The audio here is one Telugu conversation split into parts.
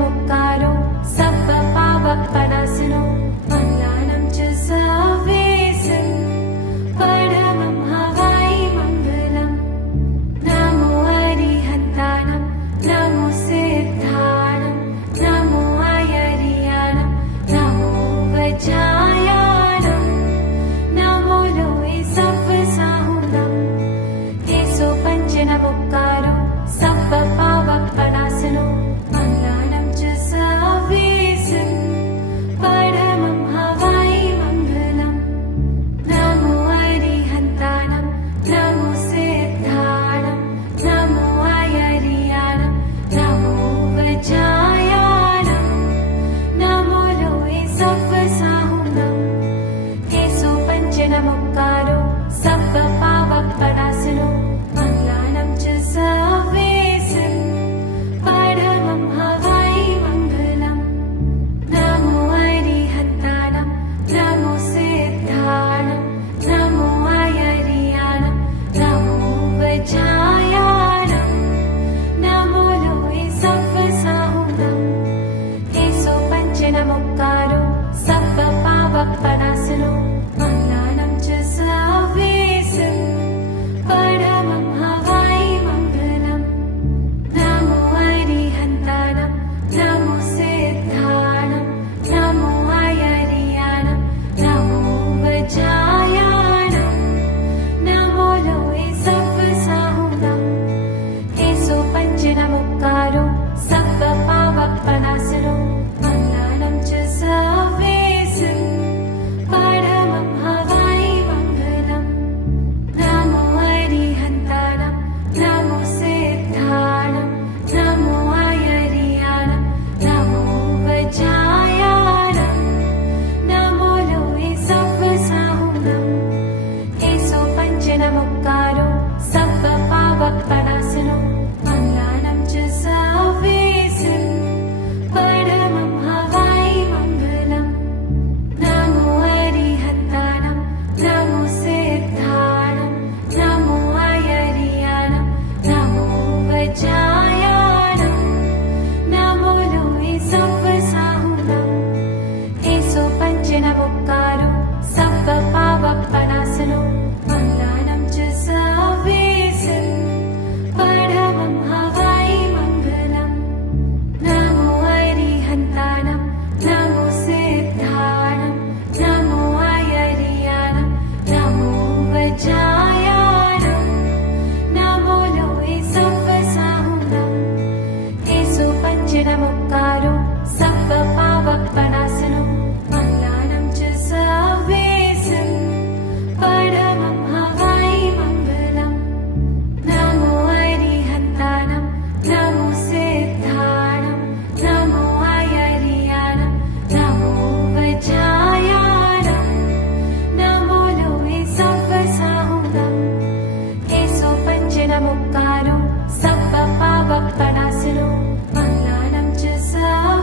मुक्कारो सव्व पावपणासनो मङ्गलानं च सर्वेसं परमं हवाई मङ्गलम् नमो अरिहन्तानं नमो सिद्धानं नमो अयरियानं नमो वज्रायानं नमो लोये सव्व साहुलं केसो पञ्चन मुक्कारो सव्व पावपणासनो मङ्गलानं च सर्वेसं परमं हवाई मङ्गलम् नमो अरिहन्तानं नमो सिद्धानं नमो अयरियानं नमो वज्रायानं नमो लोये सव्व साहुलं केसो पञ्चन मुक्कारो सव्व पावपणासनो मङ्गलानं च सर्वेसं परमं हवाई मङ्गलम् नमो अरिहन्तानं नमो सिद्धानं नमो अयरियानं नमो वज्रायानं नमो लोये सव्व साहुलं केसो पञ्चन मुक्कारो सव्व पावपणासनो मङ्गलानं च सर्वेसं परमं हवाई मङ्गलम् नमो अरिहन्तानं नमो सिद्धानं नमो अयरियानं नमो वज्रायानं नमो लोये सव्व साहुलं केसो पञ्चन मुक्कारो सव्व पावपणासनो मङ्गलानं च सर्वेसं परमं हवाई मङ्गलम् नमो अरिहन्तानं नमो सिद्धानं नमो अयरियानं नमो वज्रायानं नमो लोये सव्व साहुलं केसो पञ्चन मुक्कारो सव्व पावपणासनो मङ्गलानं च सर्वेसं परमं हवाई मङ्गलम् नमो अरिहन्तानं नमो सिद्धानं नमो अयरियानं नमो वज्रायानं नमो लोये सव्व साहुलं केसो पञ्चन मुक्कारो सव्व पावपणासनो मङ्गलानं च सर्वेसं परमं हवाई मङ्गलम् नमो अरिहन्तानं नमो सिद्धानं नमो अयरियानं नमो वज्रायानं नमो लोये सव्व साहुलं केसो पञ्चन मुक्कारो सव्व पावपणासनो मङ्गलानं च सर्वेसं परमं हवाई मङ्गलम् नमो अरिहन्तानं नमो सिद्धानं नमो अयरियानं नमो वज्रायानं नमो लोये सव्व साहुलं केसो पञ्चन मुक्कारो सव्व पावपणासनो मङ्गलानं च सर्वेसं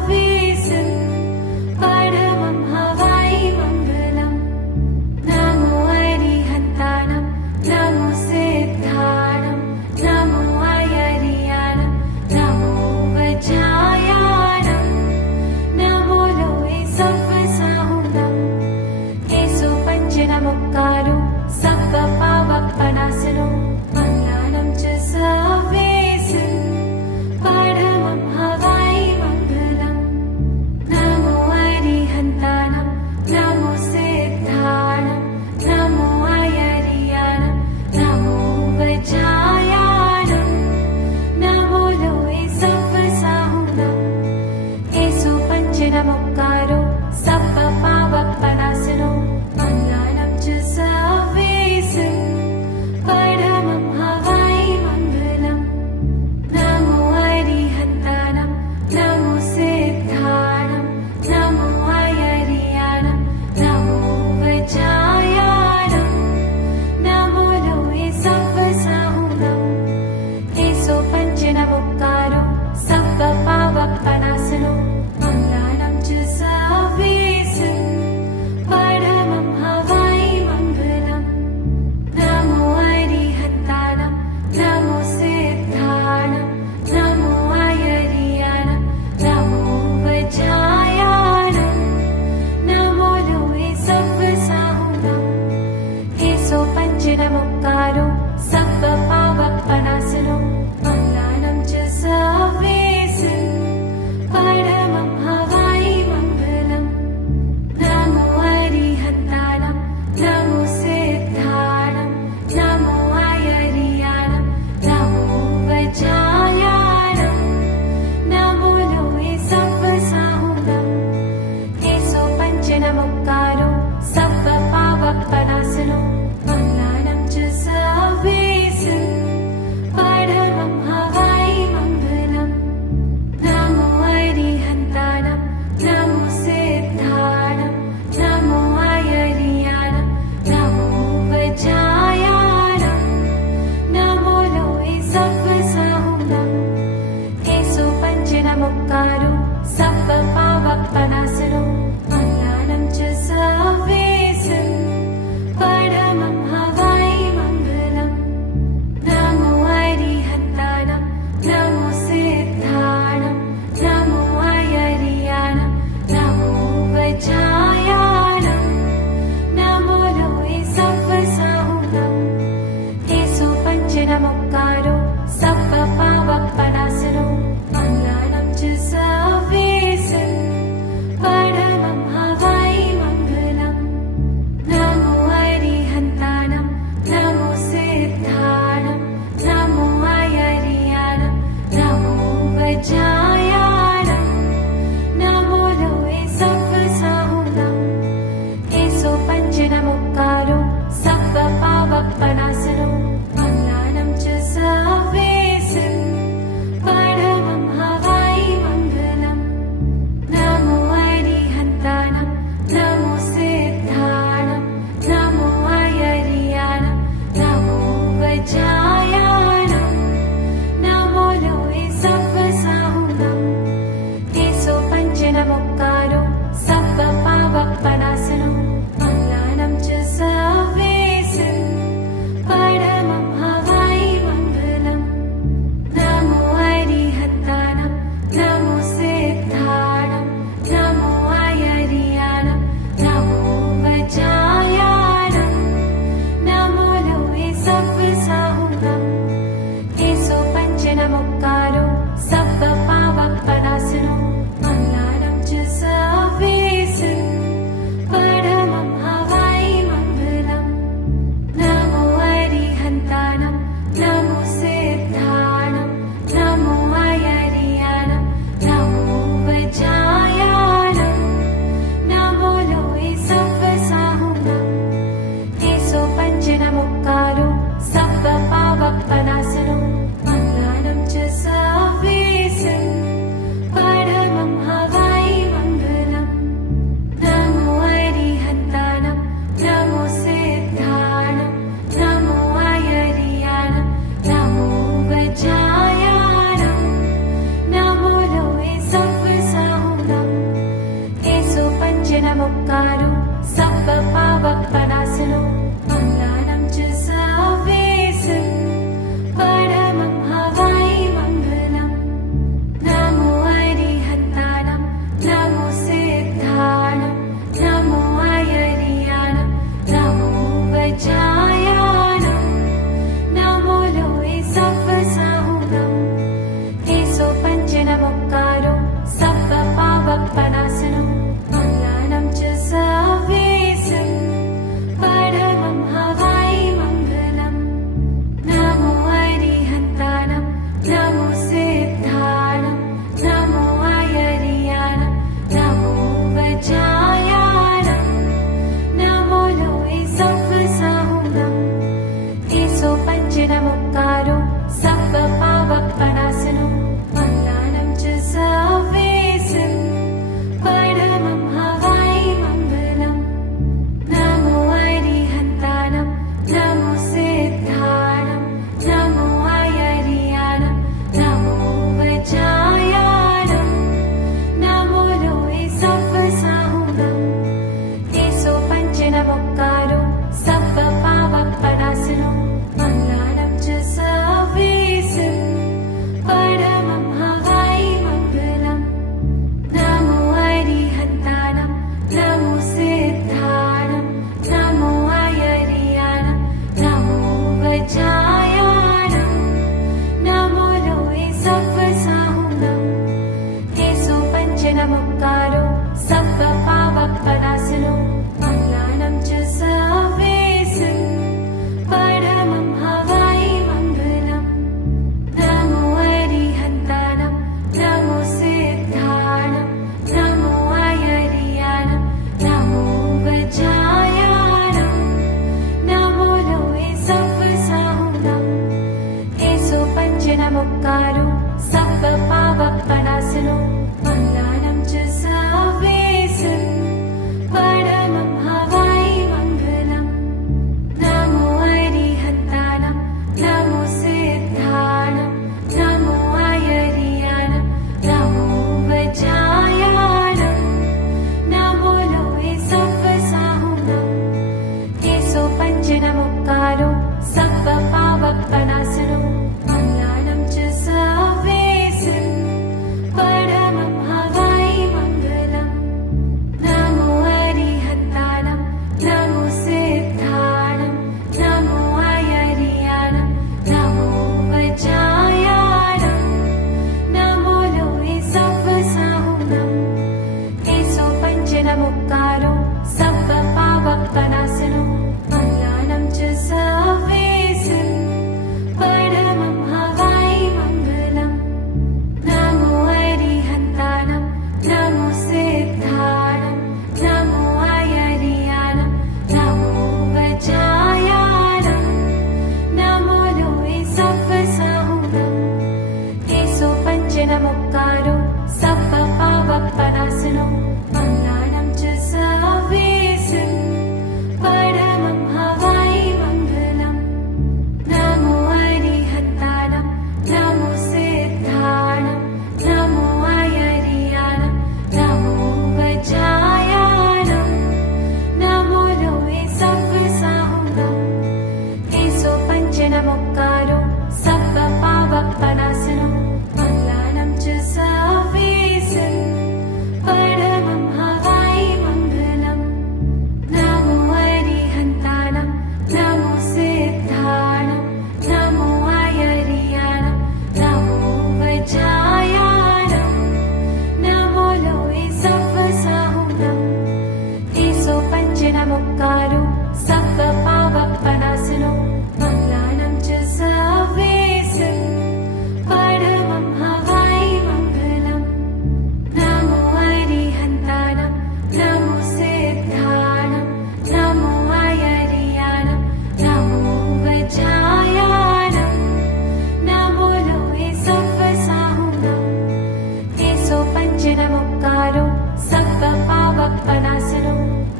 पञ्चनमुक्कारो सप्तपावपनासनो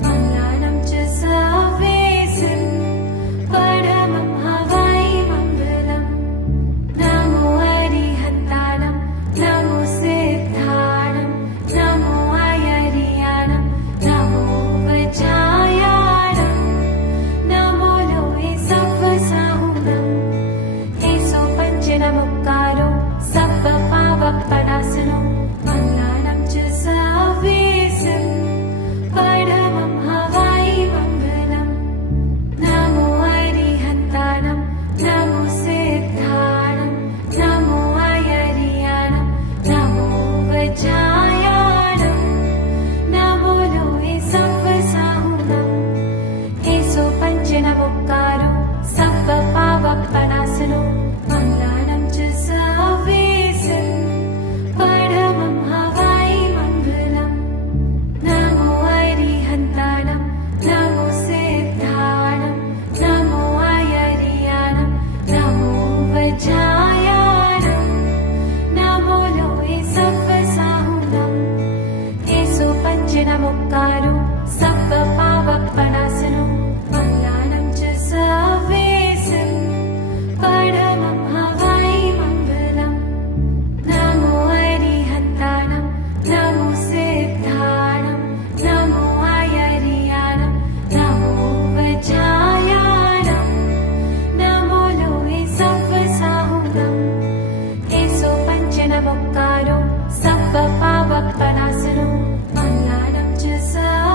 मङ्गलानं च सर्वेषां परमं हवै मङ्गलम् नमो हरिहन्तानं नमो सिद्धाणं नमो अयर्याणं नमो वज्रायाणं नमो लोहे सप्तसाहुनं एषो पञ्चनमुक्कारो सप्तपावपनासनो मङ्गलानं च सर्वेषां परमं हवै मङ्गलम् नमो हरिहन्तानं नमो सिद्धाणं नमो अयर्याणं नमो वज्रायाणं नमो लोहे सप्तसाहुनं एषो पञ्चनमुक्कारो सप्तपावपनासनो मङ्गलानं च सर्वेषां परमं हवै मङ्गलम् नमो हरिहन्तानं नमो सिद्धाणं नमो अयर्याणं नमो वज्रायाणं नमो लोहे सप्तसाहुनं एषो पञ्चनमुक्कारो सप्तपावपनासनो मङ्गलानं च सर्वेषां परमं हवै मङ्गलम् नमो हरिहन्तानं नमो सिद्धाणं नमो अयर्याणं नमो वज्रायाणं नमो लोहे सप्तसाहुनं एषो पञ्चनमुक्कारो सप्तपावपनासनो मङ्गलानं च सर्वेषां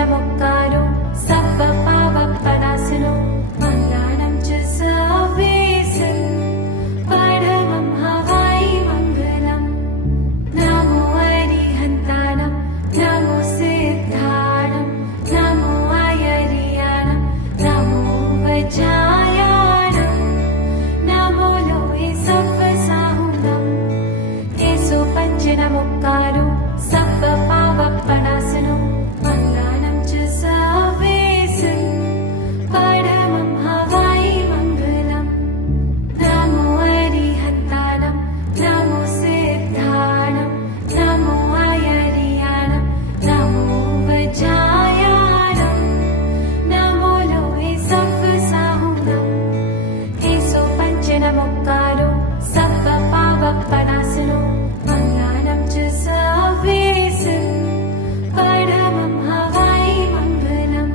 పంచనముక్కారు సవ్వ పావప్పడాసును మంగళానం చ సర్వేశం పరమం హవై మంగళం నమో అరిహంతానం నమో సిద్ధాణం నమో అయరియాణం నమో వజ్రాయాణం నమో లోయే సవ్వ సాహునం ఏసో పంచనముక్కారు సవ్వ పావప్పడాసును మంగళానం చ సర్వేశం పరమం హవై మంగళం నమో అరిహంతానం నమో సిద్ధాణం నమో అయరియాణం నమో వజ్రాయాణం నమో లోయే సవ్వ సాహునం ఏసో పంచనముక్కారు సవ్వ పావప్పడాసును మంగళానం చ సర్వేశం పరమం హవై మంగళం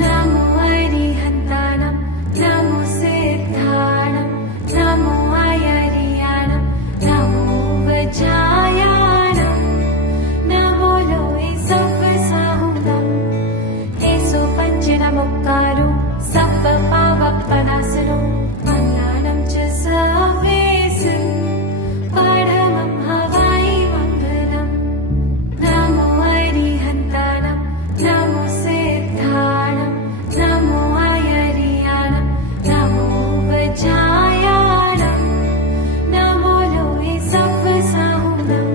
నమో అరిహంతానం నమో సిద్ధాణం నమో అయరియాణం నమో వజ్రాయాణం నమో లోయే సవ్వ సాహునం ఏసో పంచనముక్కారు సవ్వ పావప్పడాసును మంగళానం చ సర్వేశం పరమం హవై మంగళం నమో అరిహంతానం నమో సిద్ధాణం నమో అయరియాణం నమో వజ్రాయాణం నమో లోయే సవ్వ సాహునం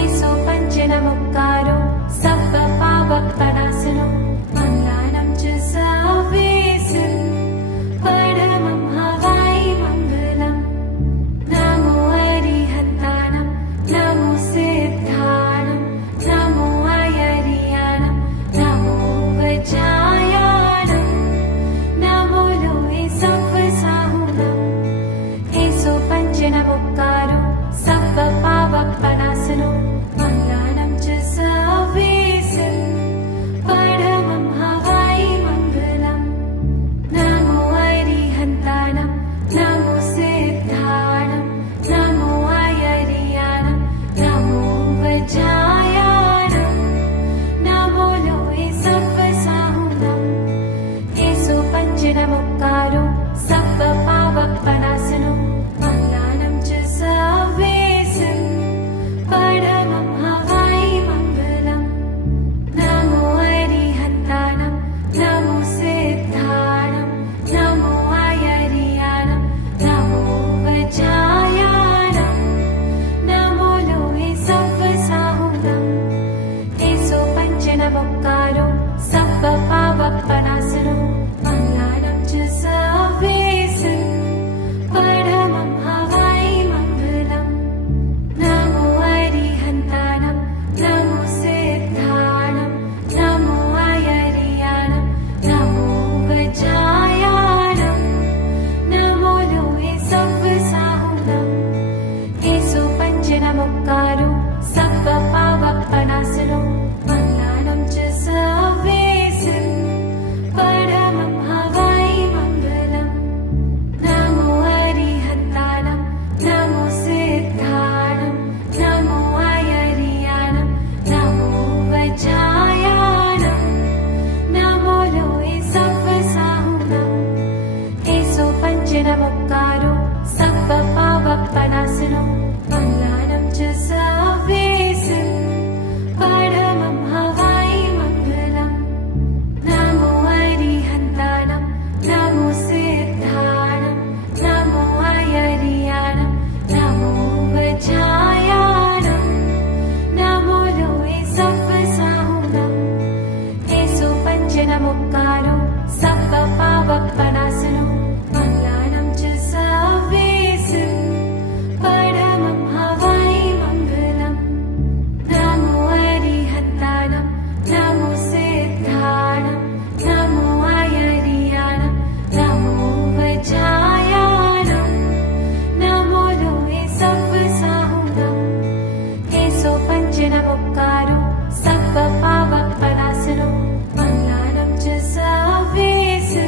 ఏసో పంచనముక్కారు సవ్వ పావప్పడాసును మంగళానం చ సర్వేశం పరమం హవై మంగళం నమో అరిహంతానం నమో సిద్ధాణం నమో అయరియాణం నమో వజ్రాయాణం నమో లోయే సవ్వ సాహునం ఏసో పంచనముక్కారు సవ్వ పావప్పడాసును మంగళానం చ సర్వేశం పరమం హవై మంగళం నమో అరిహంతానం నమో సిద్ధాణం నమో అయరియాణం నమో వజ్రాయాణం నమో లోయే సవ్వ సాహునం ఏసో పంచనముక్కారు సవ్వ పావప్పడాసును మంగళానం చ సర్వేశం పరమం హవై మంగళం నమో అరిహంతానం నమో సిద్ధాణం నమో అయరియాణం నమో వజ్రాయాణం నమో లోయే సవ్వ సాహునం ఏసో పంచనముక్కారు సవ్వ పావప్పడాసును మంగళానం చ సర్వేశం పరమం హవై మంగళం నమో అరిహంతానం నమో సిద్ధాణం నమో అయరియాణం నమో వజ్రాయాణం నమో లోయే సవ్వ సాహునం ఏసో పంచనముక్కారు సవ్వ పావప్పడాసును మంగళానం చ సర్వేశం పరమం హవై మంగళం నమో అరిహంతానం నమో సిద్ధాణం నమో అయరియాణం నమో వజ్రాయాణం నమో లోయే సవ్వ సాహునం ఏసో పంచనముక్కారు సవ్వ పావప్పడాసును మంగళానం చ సర్వేశం పరమం హవై మంగళం నమో అరిహంతానం నమో సిద్ధాణం నమో అయరియాణం నమో వజ్రాయాణం నమో లోయే సవ్వ సాహునం ఏసో పంచనముక్కారు సవ్వ పావప్పడాసును మంగళానం చ సర్వేశం పరమం హవై మంగళం నమో అరిహంతానం నమో సిద్ధాణం నమో అయరియాణం నమో వజ్రాయాణం నమో లోయే సవ్వ సాహునం ఏసో పంచనముక్కారు సవ్వ పావప్పడాసును మంగళానం చ సర్వేశం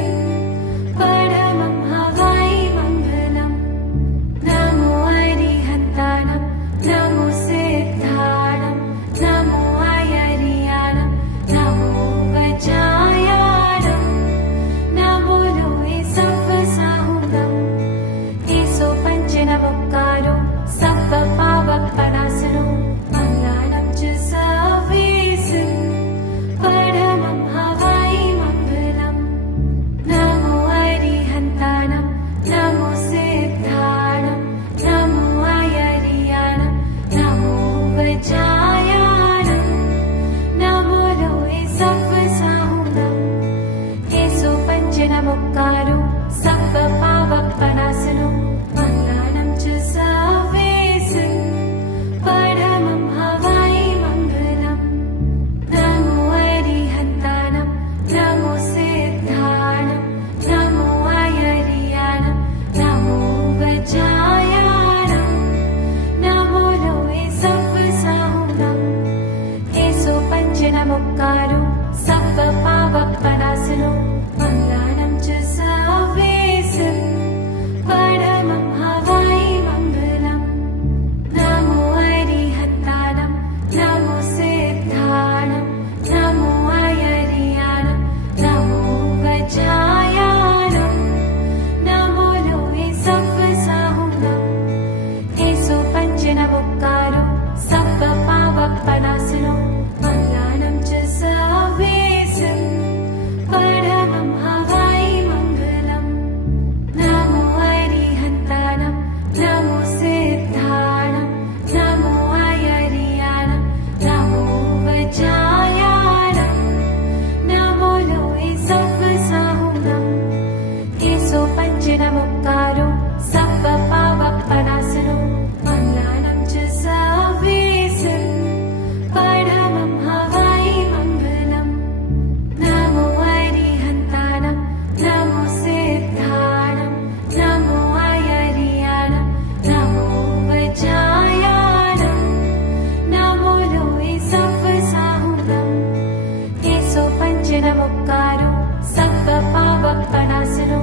पञ्चनमुक्कारो सप्तपावपणासनो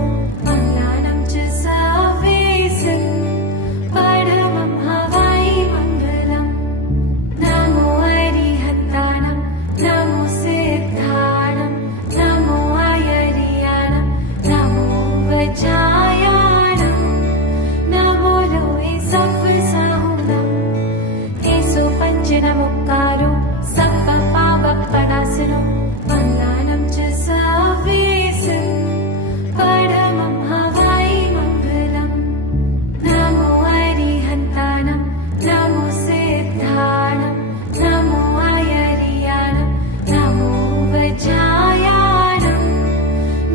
मङ्गलानं च सर्वेषां परमं हवै मङ्गलम् नमो अरिहन्तानं नमो सिद्धानं नमो अयर्यानं नमो वज्रायानं नमो लोहे सप्तसाहुनं एषो पञ्चनमुक्कारो सप्तपावपणासनो मङ्गलानं च सर्वेषां परमं हवै मङ्गलम् नमो अरिहन्तानं नमो सिद्धानं नमो अयर्यानं नमो वज्रायानं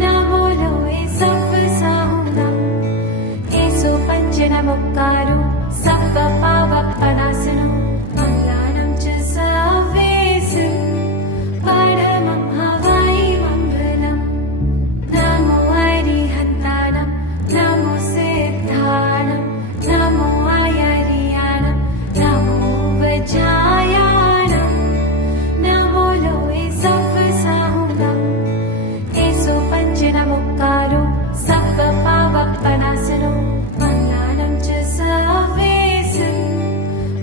नमो लोहे सप्तसाहुनं एषो पञ्चनमुक्कारो सप्तपावपणासनो मङ्गलानं च सर्वेषां परमं हवै मङ्गलम् नमो अरिहन्तानं नमो सिद्धानं नमो अयर्यानं नमो वज्रायानं नमो लोहे सप्तसाहुनं एषो पञ्चनमुक्कारो सप्तपावपणासनो मङ्गलानं च सर्वेषां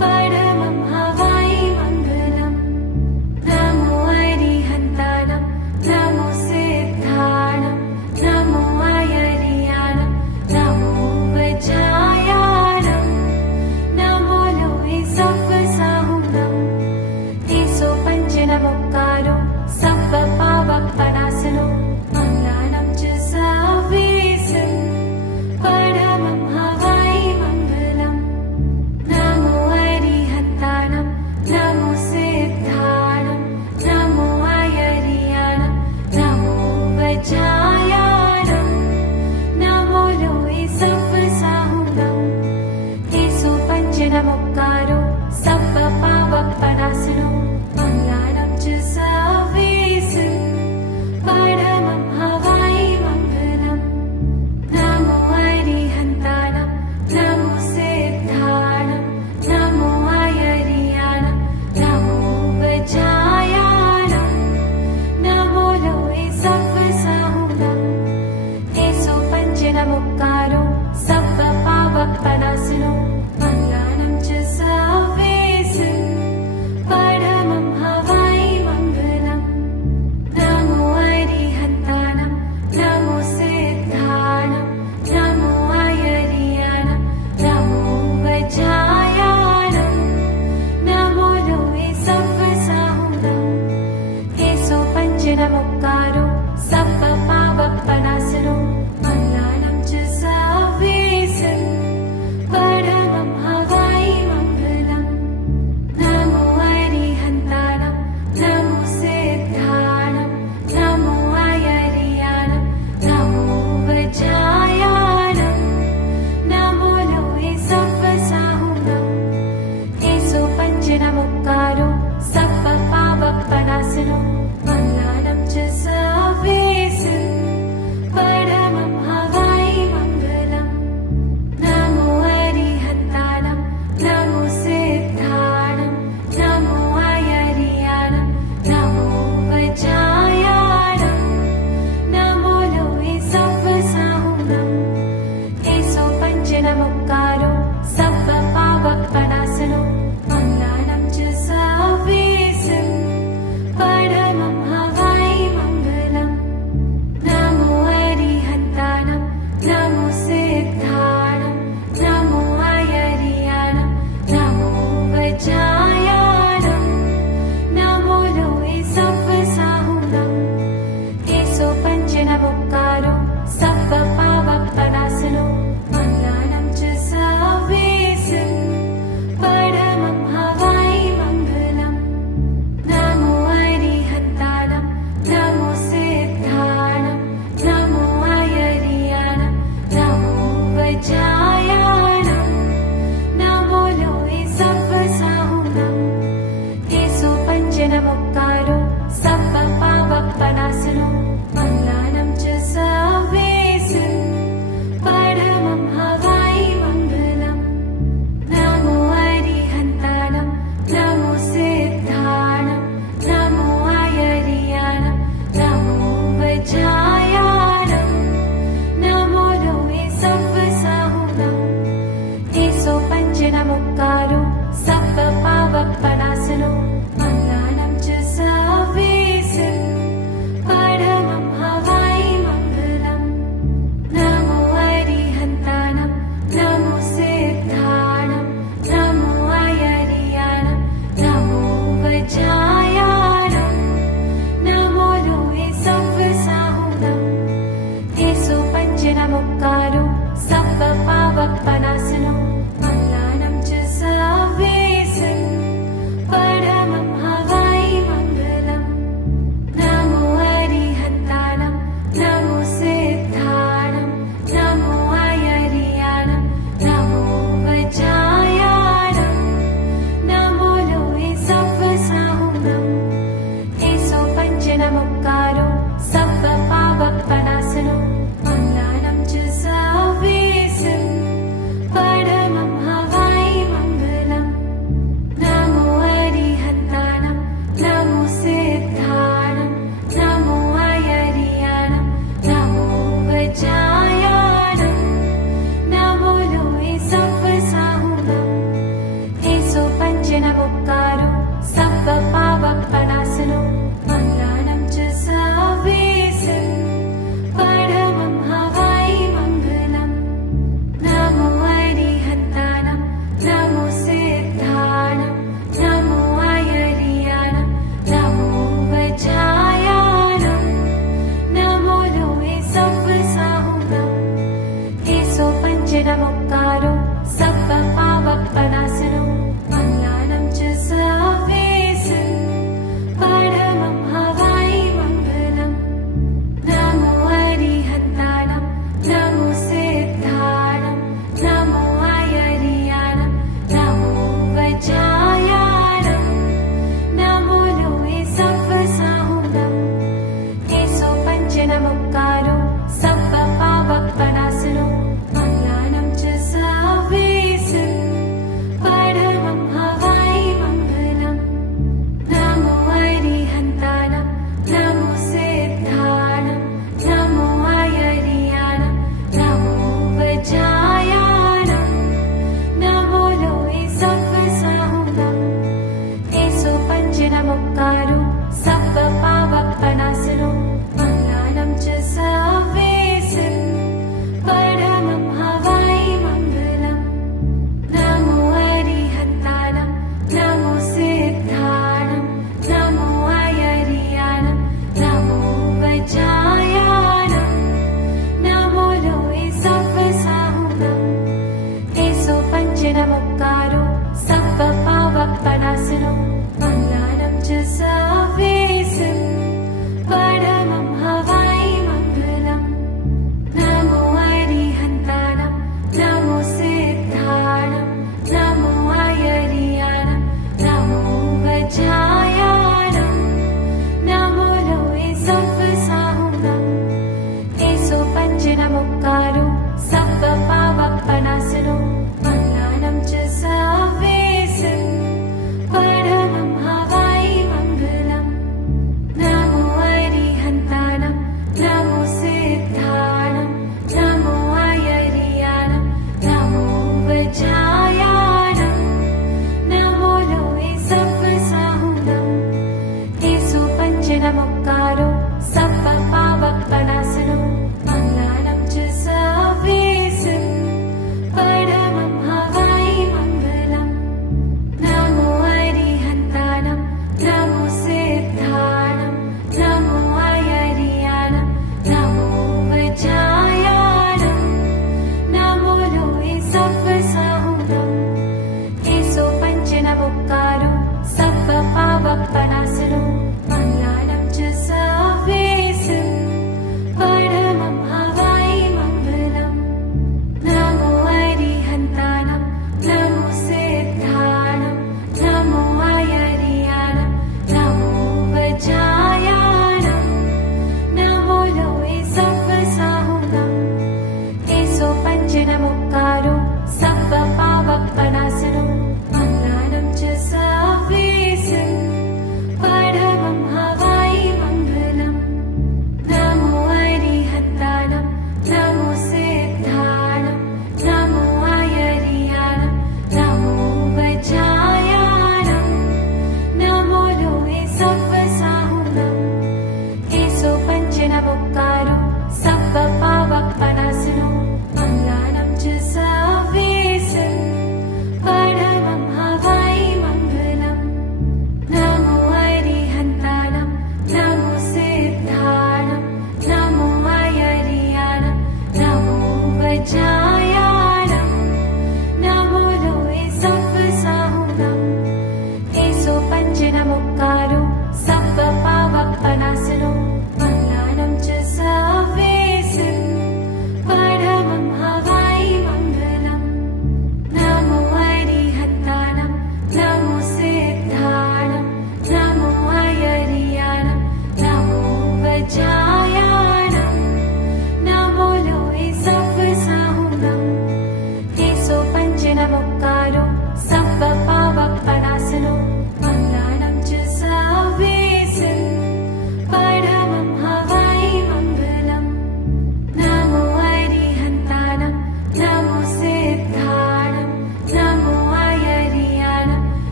परमं हवै मङ्गलम् नमो अरिहन्तानं नमो सिद्धानं नमो अयर्यानं नमो वज्रायानं नमो लोहे सप्तसाहुनं एषो पञ्चनमुक्कारो सप्तपावपणासनो मङ्गलानं च सर्वेषां परमं हवै मङ्गलम् नमो अरिहन्तानं नमो सिद्धानं नमो अयर्यानं नमो वज्रायानं नमो लोहे सप्तसाहुनं एषो पञ्चनमुक्कारो सप्तपावपणासनो मङ्गलानं च सर्वेषां परमं हवै मङ्गलम् नमो अरिहन्तानं नमो सिद्धानं नमो अयर्यानं नमो वज्रायानं नमो लोहे सप्तसाहुनं एषो पञ्चनमुक्कारो सप्तपावपणासनो मङ्गलानं च सर्वेषां परमं हवै मङ्गलम् नमो अरिहन्तानं नमो सिद्धानं नमो अयर्यानं नमो वज्रायानं नमो लोहे सप्तसाहुनं एषो पञ्चनमुक्कारो